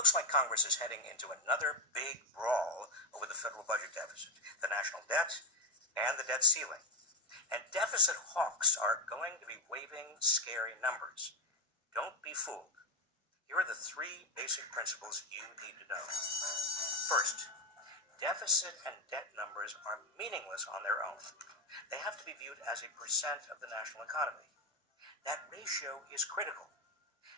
looks like Congress is heading into another big brawl over the federal budget deficit, the national debt, and the debt ceiling. And deficit hawks are going to be waving scary numbers. Don't be fooled. Here are the three basic principles you need to know. First, deficit and debt numbers are meaningless on their own. They have to be viewed as a percent of the national economy. That ratio is critical.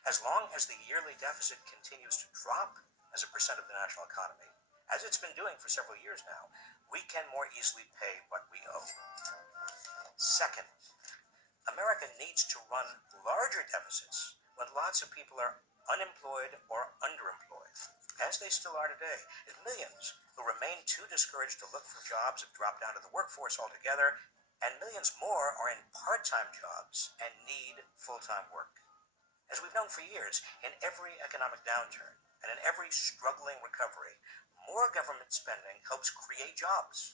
As long as the yearly deficit continues to drop as a percent of the national economy, as it's been doing for several years now, we can more easily pay what we owe. Second, America needs to run larger deficits when lots of people are unemployed or underemployed, as they still are today, as millions who remain too discouraged to look for jobs have dropped out of the workforce altogether, and millions more are in part-time jobs and need full-time work. As we've known for years, in every economic downturn and in every struggling recovery, more government spending helps create jobs.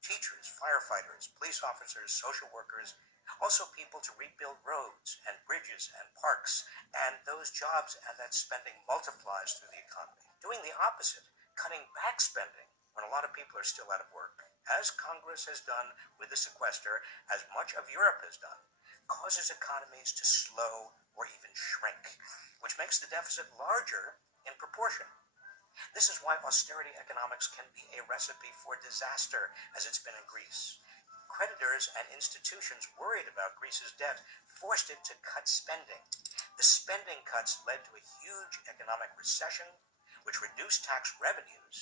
Teachers, firefighters, police officers, social workers, also people to rebuild roads and bridges and parks, and those jobs and that spending multiplies through the economy. Doing the opposite, cutting back spending when a lot of people are still out of work, as Congress has done with the sequester, as much of Europe has done, causes economies to slow or even shrink, which makes the deficit larger in proportion. This is why austerity economics can be a recipe for disaster, as it's been in Greece. Creditors and institutions worried about Greece's debt forced it to cut spending. The spending cuts led to a huge economic recession, which reduced tax revenues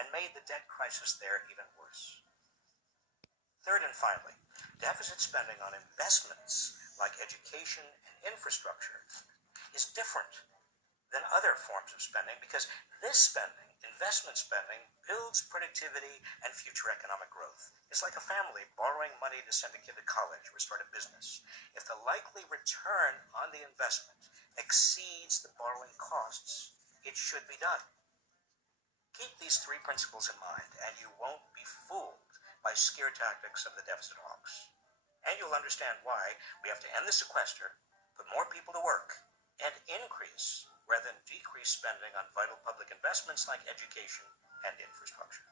and made the debt crisis there even worse. Third and finally, deficit spending on investments like education and infrastructure is different than other forms of spending because this spending, investment spending, builds productivity and future economic growth. It's like a family borrowing money to send a kid to college or start a business. If the likely return on the investment exceeds the borrowing costs, it should be done. Keep these three principles in mind, and you won't be fooled by scare tactics of the deficit hawks. And you'll understand why we have to end the sequester, put more people to work, and increase rather than decrease spending on vital public investments like education and infrastructure.